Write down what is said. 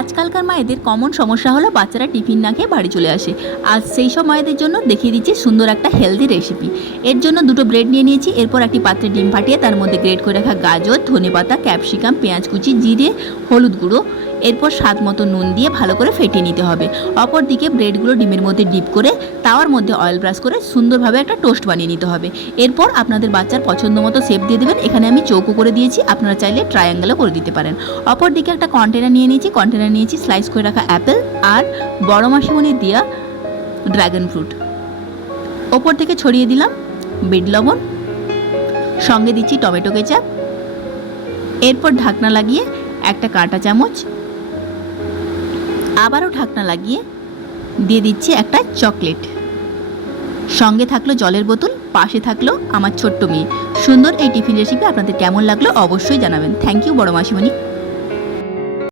আজকালকার মায়েদের কমন সমস্যা হলো বাচ্চারা টিফিন না খেয়ে বাড়ি চলে আসে। আজ সেই সব মায়েদের জন্য দেখিয়ে দিচ্ছি সুন্দর একটা হেলদি রেসিপি। এর জন্য দুটো ব্রেড নিয়ে নিয়েছি। এরপর একটি পাত্রে ডিম ফাটিয়ে তার মধ্যে গ্রেট করে রাখা গাজর, ধনেপাতা, ক্যাপসিকাম, পেঁয়াজ কুচি, জিরে, হলুদ গুঁড়ো, এরপর স্বাদ মতো নুন দিয়ে ভালো করে ফেটিয়ে নিতে হবে। অপর দিকে ব্রেডগুলো ডিমের মধ্যে ডিপ করে তাওয়ার মধ্যে অয়েল ব্রাশ করে সুন্দরভাবে একটা টোস্ট বানিয়ে নিতে হবে। এরপর আপনাদের বাচ্চার পছন্দ মতো শেপ দিয়ে দেবেন। এখানে আমি চৌকো করে দিয়েছি, আপনারা চাইলে ট্রায়াঙ্গেলও করে দিতে পারেন। অপর দিকে একটা কন্টেনার নিয়েছি স্লাইস করে রাখা অ্যাপেল আর বড় মাসিমণি দেওয়া ড্রাগন ফ্রুট। ওপর থেকে ছড়িয়ে দিলাম বিট লবণ, সঙ্গে দিচ্ছি টমেটো কেচাপ। এরপর ঢাকনা লাগিয়ে একটা কাঁটা চামচ, আবারও ঢাকনা লাগিয়ে দিয়ে দিচ্ছি একটা চকলেট। সঙ্গে থাকলো জলের বোতল, পাশে থাকলো আমার ছোট্ট মেয়ে। সুন্দর এই টিফিন রেসিপি আপনাদের কেমন লাগলো অবশ্যই জানাবেন। থ্যাংক ইউ বড় মাসিমণি।